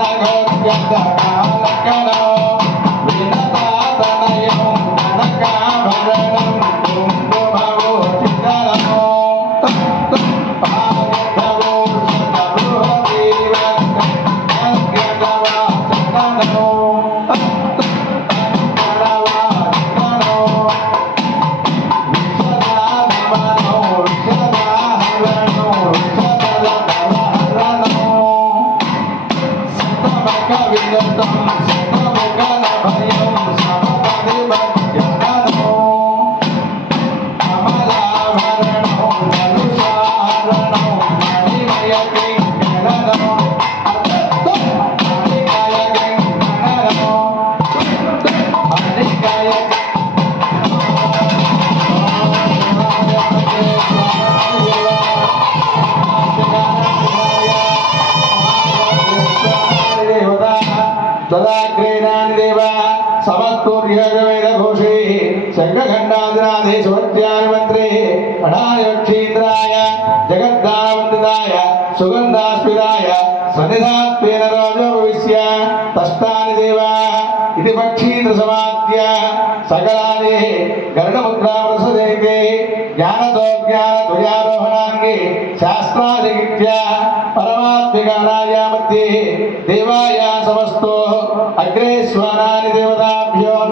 la la la la la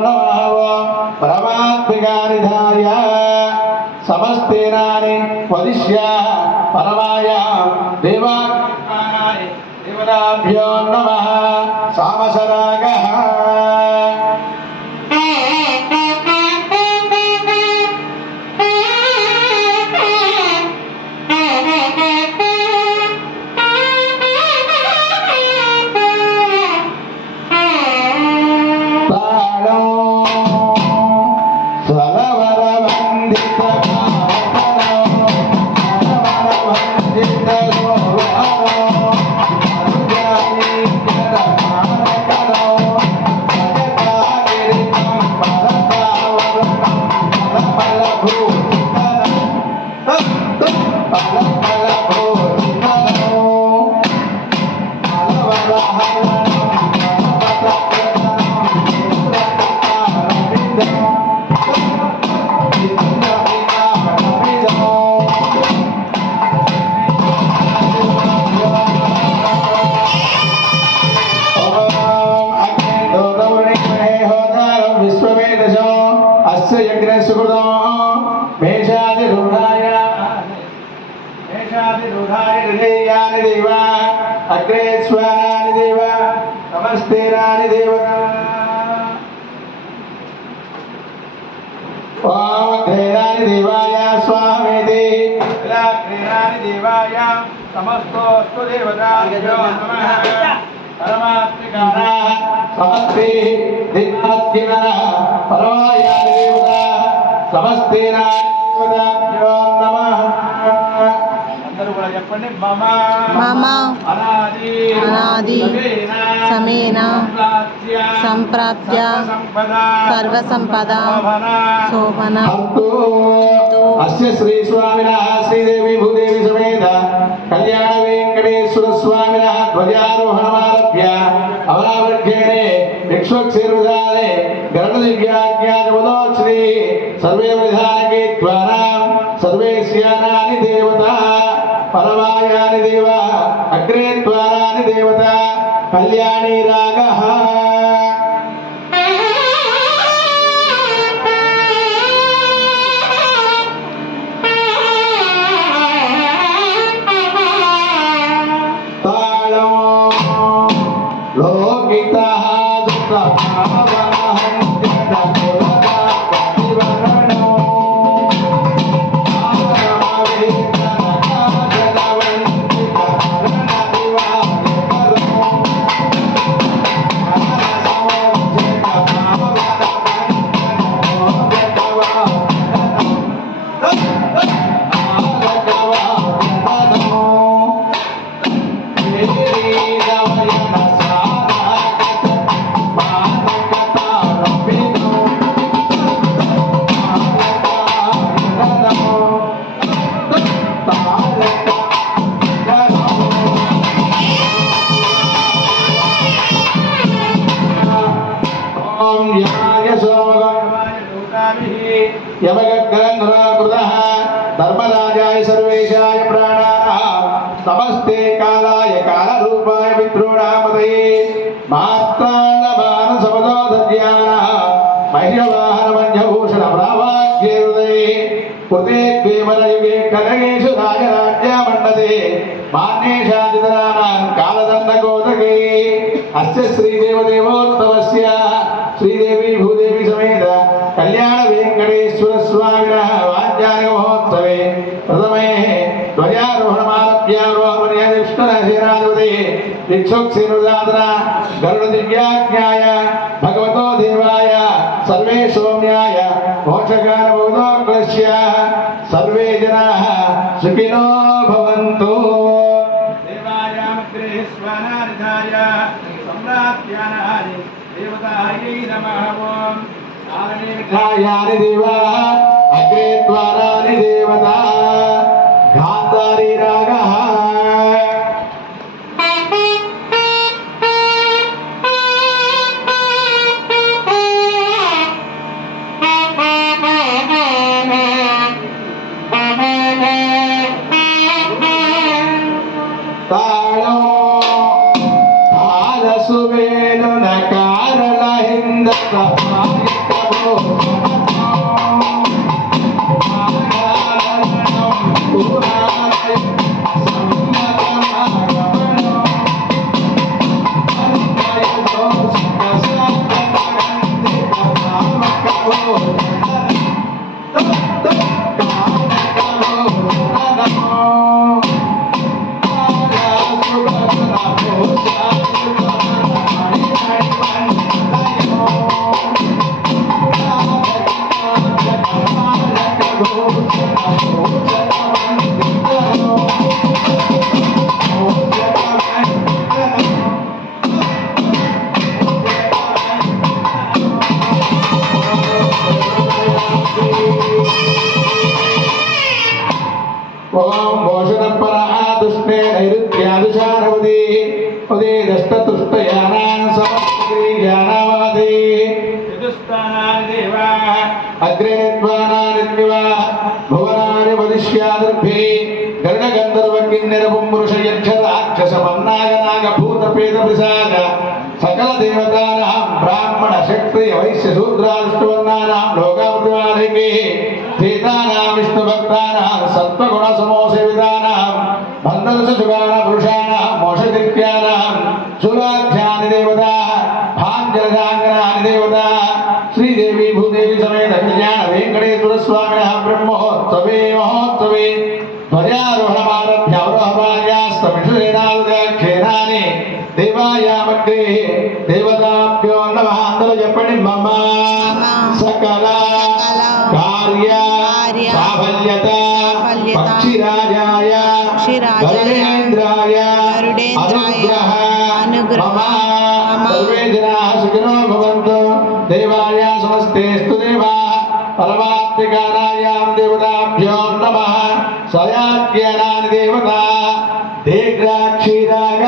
దేవతాభ్యో నమః సమస్తేనాని వదిష్య పరమాయ దేవాభ్యో నమ సామసరాగ సమస్తోస్తు దేవతాభ్యో నమః పరమాత్మికార సమస్తే దినాత్మిన పరమాయ దేవత సమస్తే దేవతాభ్యో నమః అందరూ కూడా చెప్పండి మమ। మమ। అనాది। అనాది। సమేన। సంప్రాప్య సర్వసంపద। శోభన। అస్య శ్రీ స్వామిన శ్రీదేవి భూదేవి సమేత. కళ్యాణ వెంకటేశ్వర స్వామిన ధ్వజారోహణమారభ్య. అవరావర్ఘేణే విశ్వక్షీర్విధానే గరుడ దివ్యాజ్ఞానముదోచ్ఛ్రీ సర్వే విధానకే ద్వారా సర్వేశ్యానాని దేవత. పరమాయాని దేవ అగ్రే ద్వారాని దేవత. కళ్యాణి రాగ అస్య శ్రీదేవదేవోద్భవస్య శ్రీదేవి భూదేవి సమేత కళ్యాణ వెంకటేశ్వర స్వామిన వాద్యాని మహోత్సవే. ప్రథమే ధ్వజారోహణమాలభ్యారోహణ విష్ణురాశిరాధిపతి దిక్షోక్షేమ గౌరవానికి సీతారాం విష్ణు భక్తానాం సత్వగుణ సమో సేవితానాం బంధన సుగాన పురుషాణాం సదాభ్యో నమ సదాఖ్యరాని దేవత దీర్ఘాక్షిరాగ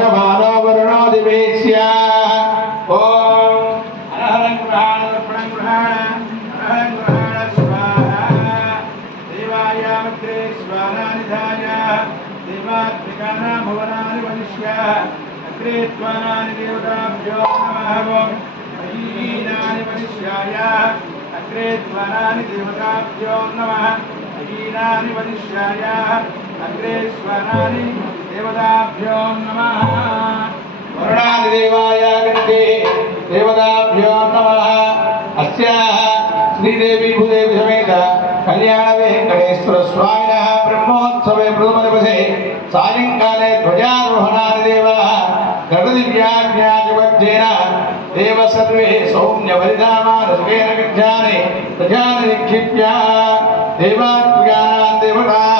హవిర్భయహోషమానో వరుణో దివేశ్య ఓం హరహరం గృహాణ దర్పణం గృహాణ హరహరం గృహాణ స్వాహా దేవాయామగ్రే స్వానానిధాయ దేవాత్మికానాం భువనాని వదిష్య అగ్రే త్వానాని దేవతాభ్యో నమః ఓం మహీనాని వదిష్యాయ అగ్రే త్వానాని దేవతాభ్యో నమః మహీనాని వదిష్యాయ అగ్రే స్వనాని దేవతాభ్యో నమః. వరుణాది దేవాయ దేవతాభ్యో నమః. అస్యాః శ్రీదేవి భూదేవి సమేత కళ్యాణ వెంకటేశ్వర స్వామిన. బ్రహ్మోత్సవే ప్రథమ దివసే సాయంకాలే ధ్వజారోహణాది దేవాः గణదివ్యాజ్ఞాధిపత్యేన దేవ సర్వే సౌమ్య బలిదామానసుకేన విజ్ఞానే. ప్రజాని నిక్షిప్య దేవాత్మికానాం దేవతా.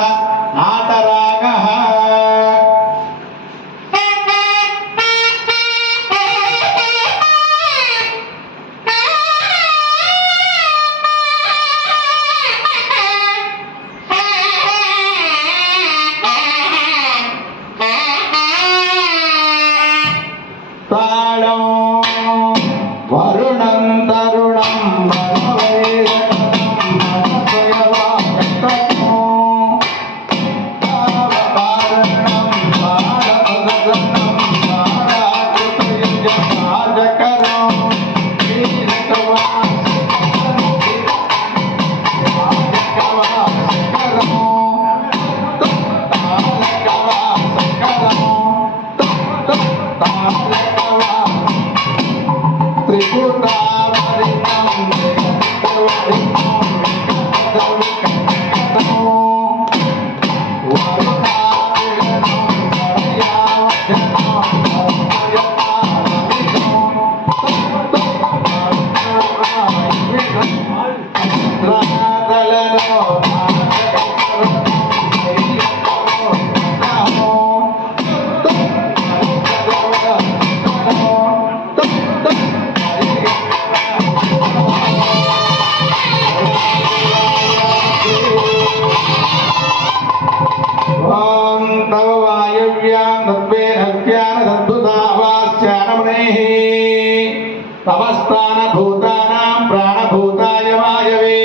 సమస్తాన భూతానాం ప్రాణభూతాయ వాయవే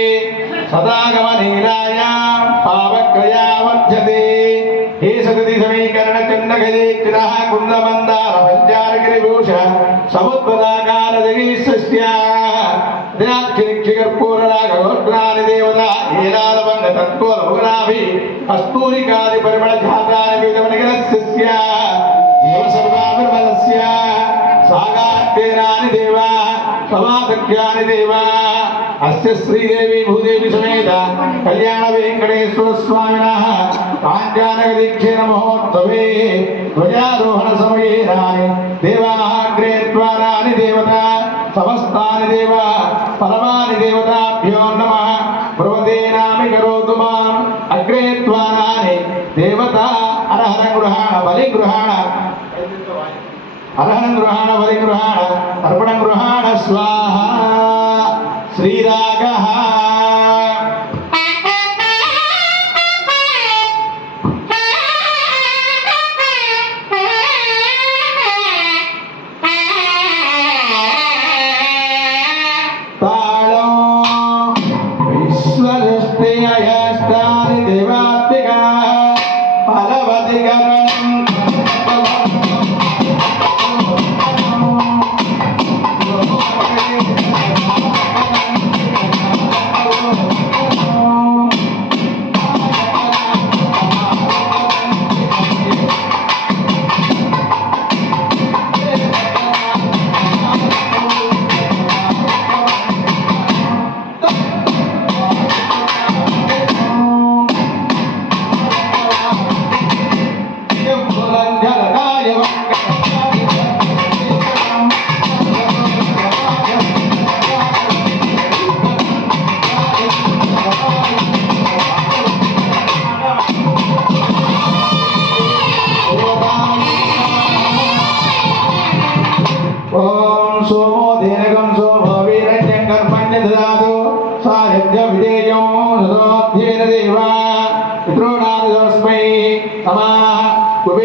సదాగమనీలాయ పావక్రయా వర్ధతే హే సగతి సమీకరణ చండగజే చిరః కుందమందార పంచారగిరిభూష సముద్వదాకార జగీశ్య దినాక్షిక్షికర్పూరరాగోగ్రాని దేవత ఏలాలవంగ తత్కోల భువనాభి కస్తూరికాది పరిమళ ఝాతాని విధమనిగరస్య దేవా సమాసఖ్యానిదేవ అస్య శ్రీదేవి భూదేవి సమేత కళ్యాణ వెంకటేశ్వర స్వామిన. కాంచానక దీక్షేన మహోత్సవే ధ్వజారోహణ సమయే రాని దేవాగ్రే ద్వారాని దేవత సమస్తాని దేవ పరమాని దేవతాభ్యో నమ. భగవతే నామి కరోతు మాం. అగ్రే ద్వారాని దేవత అర్హత గృహాణ బలి గృహాణ అర్హన గృహాణ బలి గృహాణ అర్పణ గృహాణ స్వాహ. శ్రీరాగ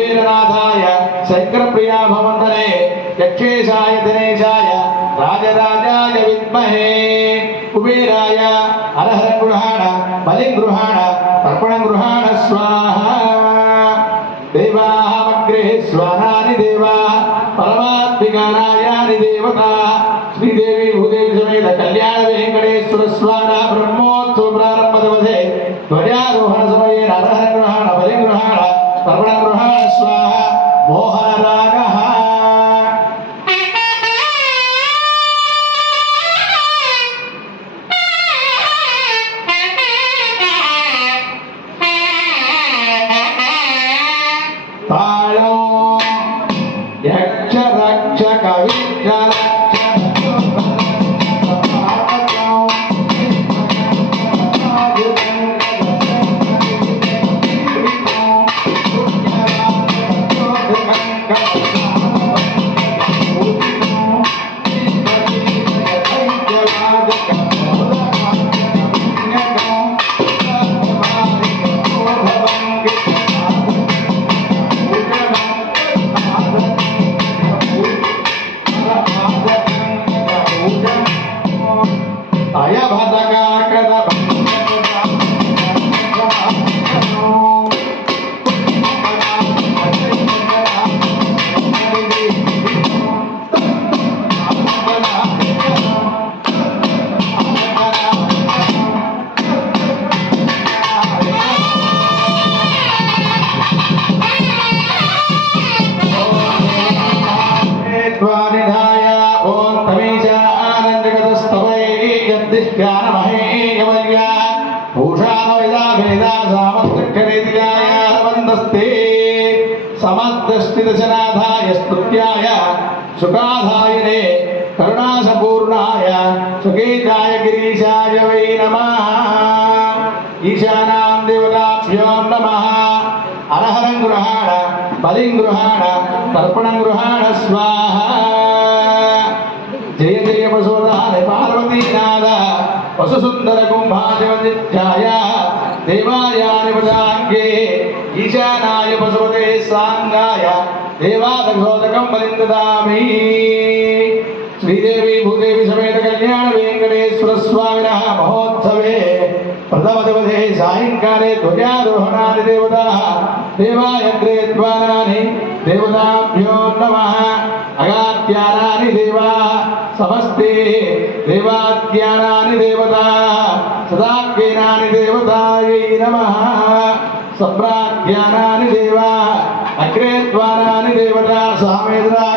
मेरा गिरीशाय सुकेताय गिरीशाय वै नमः ईशानां देवताभ्यो नमः अरहरं गृहाण बलिं गृहाण तर्पणं गृहाण स्वाहा जय जय वसुधारे पार्वतीनाद वसुसुन्दरकुम्भाजवनित्याय देवायानिपदाङ्गे ईशानाय वसुपते साङ्गाय देवादघोदकं बलिं ददामि శ్రీదేవి భూదేవి సమేత కళ్యాణ వెంకటేశ్వర స్వామిన మహోత్సవే. ప్రథమదివసే సాయంకాలే ధ్వజారోహణాది దేవతా దేవాయగ్రే ద్వారాని దేవతాభ్యో నమ. అగాత్యానాని దేవా సమస్తే దేవాద్యానాని దేవతా సదాఖ్యేనాని దేవతాయై నమ. సప్రాధ్యానాని దేవా అగ్రే ద్వారాని దేవతా సామేద్రాగः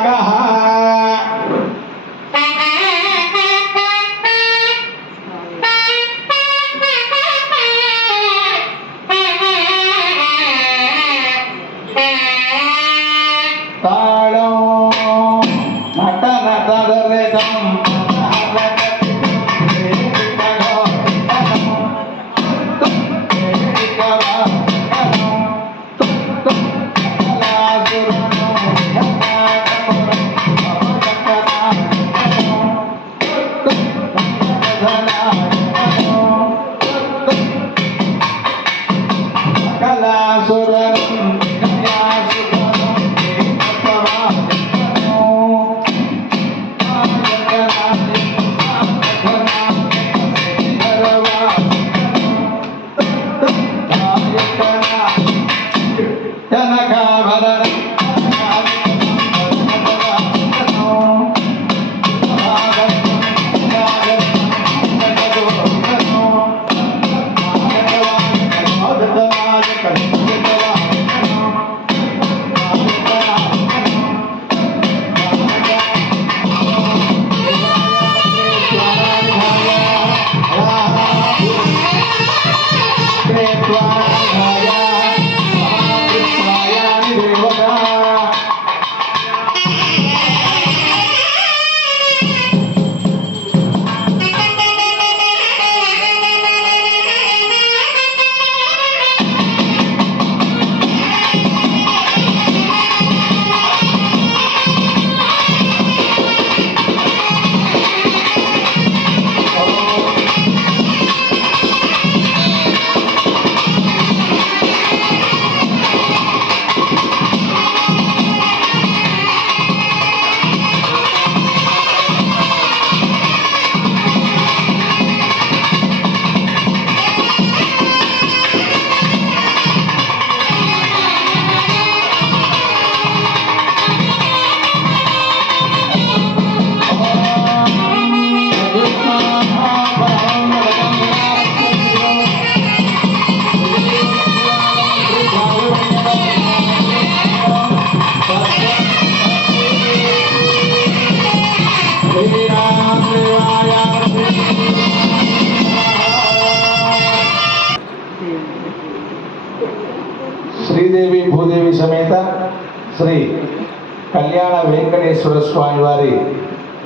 వెంకటేశ్వర స్వామి వారి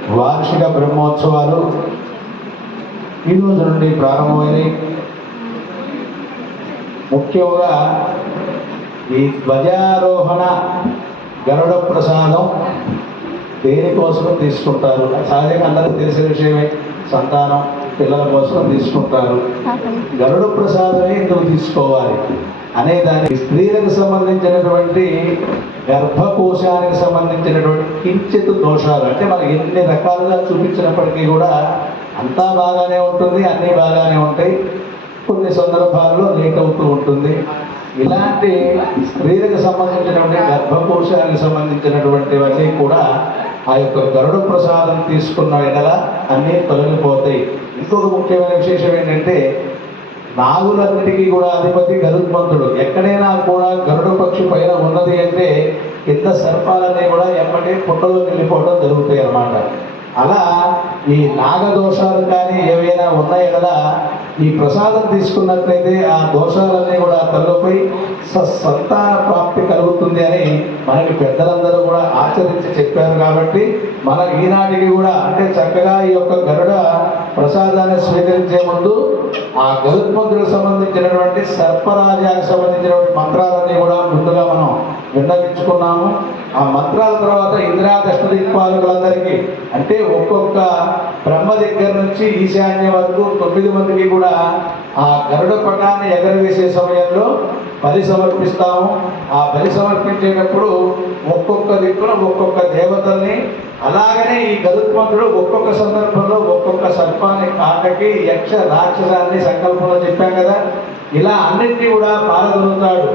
వార్షిక బ్రహ్మోత్సవాలు ఈ రోజు నుండి ప్రారంభమైనవి ముఖ్యంగా ఈ ధ్వజారోహణ గరుడ ప్రసాదం దేనికోసం తీసుకుంటారు. సహజంగా అందరికీ తెలిసిన విషయమే. సంతానం పిల్లల కోసం తీసుకుంటారు. గరుడ ప్రసాదమే ఇందుకు తీసుకోవాలి. అనే దాని స్త్రీలకు సంబంధించినటువంటి గర్భకోశానికి సంబంధించినటువంటి కించిత్ దోషాలు. అంటే మనకి ఎన్ని రకాలుగా చూపించినప్పటికీ కూడా అంతా బాగానే ఉంటుంది అన్నీ బాగానే ఉంటాయి. కొన్ని సందర్భాల్లో లేట్ అవుతూ ఉంటుంది. ఇలాంటి స్త్రీలకు సంబంధించినటువంటి గర్భకోశానికి సంబంధించినటువంటివన్నీ కూడా ఆ యొక్క గరుడ ప్రసాదం తీసుకున్న ఎడల అన్నీ తొలగిపోతాయి. ఇంకొక ముఖ్యమైన విశేషం ఏంటంటే నాగులన్నిటికీ కూడా అధిపతి గరుత్మంతుడు. ఎక్కడైనా కూడా గరుడ పక్షి పైన ఉన్నది అంటే కింద సర్పాలన్నీ కూడా ఎమ్మటే పుట్టలో వెళ్ళిపోవడం జరుగుతాయి అన్నమాట అలా ఈ నాగదోషాలు కానీ ఏవైనా ఉన్నాయి కదా? ఈ ప్రసాదం తీసుకున్నట్లయితే ఆ దోషాలన్నీ కూడా తొలగిపోయి స- సంతాన ప్రాప్తి కలుగుతుంది అని మనకి పెద్దలందరూ కూడా ఆచరించి చెప్పారు కాబట్టి మన ఈనాటికి కూడా అంటే చక్కగా ఈ యొక్క గరుడ ప్రసాదాన్ని స్వీకరించే ముందు ఆ గరుత్మంతుడికి సంబంధించినటువంటి సర్పరాజానికి సంబంధించినటువంటి మంత్రాలన్నీ కూడా ముందుగా మనం విన్నవించుకున్నాము. ఆ మంత్రాల తర్వాత ఇంద్రాదష్ట దిక్పాలకులందరికీ అంటే ఒక్కొక్క బ్రహ్మ దగ్గర నుంచి ఈశాన్య వరకు తొమ్మిది మందికి కూడా ఆ గరుడ పటాన్ని ఎగరవేసే సమయంలో బలి సమర్పిస్తాము. ఆ బలి సమర్పించేటప్పుడు ఒక్కొక్క దిక్కున ఒక్కొక్క దేవతల్ని అలాగనే ఈ గరుత్మంతుడు ఒక్కొక్క సందర్భంలో ఒక్కొక్క సర్పాన్ని కాటకి యక్ష రాక్షసాన్ని సంకల్పంలో చెప్పాం కదా. ఇలా అన్నింటినీ కూడా పారదొరుతాడు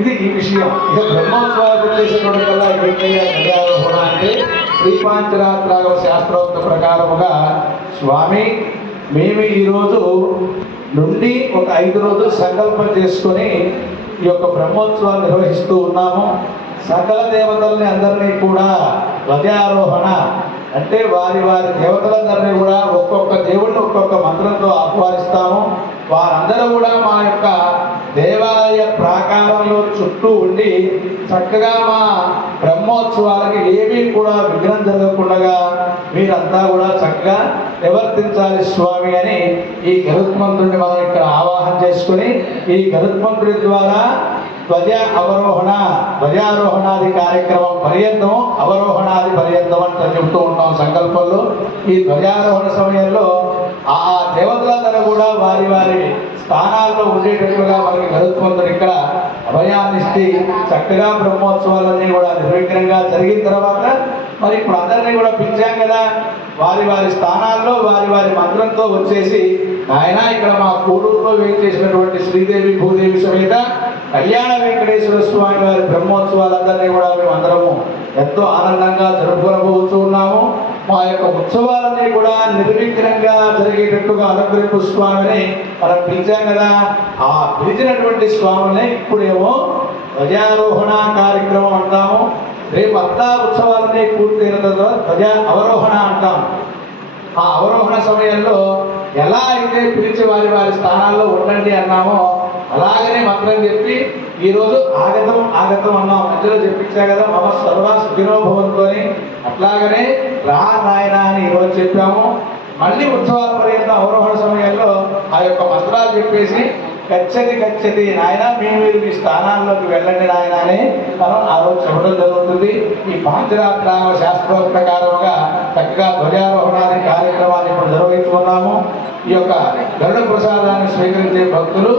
ఇది ఈ విషయం. ఇక బ్రహ్మోత్సవాలు వచ్చేసేటువంటి కల్లా ఏమయ్యారోహణ అంటే శ్రీపాంచరాత్రాల శాస్త్రోక్త ప్రకారముగా స్వామి మేము ఈరోజు నుండి ఒక ఐదు రోజులు సంకల్పం చేసుకొని ఈ యొక్క బ్రహ్మోత్సవాలు నిర్వహిస్తూ ఉన్నాము. సకల దేవతల్ని అందరినీ కూడా ధ్వజారోహణ అంటే వారి వారి దేవతలందరినీ కూడా ఒక్కొక్క దేవుడిని ఒక్కొక్క మంత్రంతో ఆహ్వానిస్తాము. వారందరూ కూడా మా యొక్క దేవాలయ ప్రాకారంలో చుట్టూ ఉండి చక్కగా మా బ్రహ్మోత్సవాలకి ఏమీ కూడా విఘ్నం జరగకుండా మీరంతా కూడా చక్కగా నివర్తించాలి స్వామి అని ఈ గరుత్మంతుడిని మనం ఇక్కడ ఆవాహన చేసుకుని ఈ గరుత్మంతుడి ద్వారా ధ్వజ అవరోహణ ధ్వజారోహణాది కార్యక్రమం పర్యంతం అవరోహణాది పర్యంతం అని చెబుతూ ఉంటాం సంకల్పంలో. ఈ ధ్వజారోహణ సమయంలో ఆ దేవతలందరూ కూడా వారి వారి స్థానాల్లో ఉండేటట్లుగా మనకి గరుత్మంతుడు ఇక్కడ అభయాన్ని చక్కగా బ్రహ్మోత్సవాలన్నీ కూడా నిర్విఘ్నంగా జరిగిన తర్వాత మరి ఇప్పుడు అందరినీ కూడా పిలిచాం కదా. వారి వారి స్థానాల్లో వారి వారి మంత్రంతో వచ్చేసి ఆయన ఇక్కడ మా కూడూరులో వేయించేసినటువంటి శ్రీదేవి భూదేవి సమేత కళ్యాణ వెంకటేశ్వర స్వామి వారి బ్రహ్మోత్సవాలందరినీ కూడా మేము అందరము ఎంతో ఆనందంగా జరుపుకోబోతూ ఉన్నాము. మా యొక్క ఉత్సవాలన్నీ కూడా నిర్విఘ్నంగా జరిగేటట్టుగా అనుగ్రహింపు స్వామిని మనం పిలిచాం కదా. ఆ పిలిచినటువంటి స్వామిని ఇప్పుడేమో ధ్వజారోహణ కార్యక్రమం అంటాము. రేపు అంతా ఉత్సవాలన్నీ పూర్తయిన తర్వాత ధ్వజ అవరోహణ అంటాము. ఆ అవరోహణ సమయంలో ఎలా అయితే పిలిచి వారి వారి స్థానాల్లో ఉండండి అన్నామో అలాగనే మంత్రం చెప్పి ఈరోజు ఆగతం ఆగతం అన్నాం. మధ్యలో చెప్పించా కదా మమ సర్వ సుఖినోభవంతో అట్లాగనే రా నాయన అని ఈరోజు చెప్పాము. మళ్ళీ ఉత్సవాల పర్యంతం అవరోహణ సమయంలో ఆ యొక్క మంత్రాలు చెప్పేసి గచ్చతి గచ్చతి నాయన మీ మీరు మీ స్థానాల్లోకి వెళ్ళండి నాయన అని మనం ఆ రోజు చెప్పడం జరుగుతుంది. ఈ పాంచరాత్రామ శాస్త్రోక్త ప్రకారముగా చక్కగా ధ్వజారోహణాది కార్యక్రమాన్ని ఇప్పుడు నిర్వహించుకున్నాము. ఈ యొక్క గరుడ ప్రసాదాన్ని స్వీకరించే భక్తులు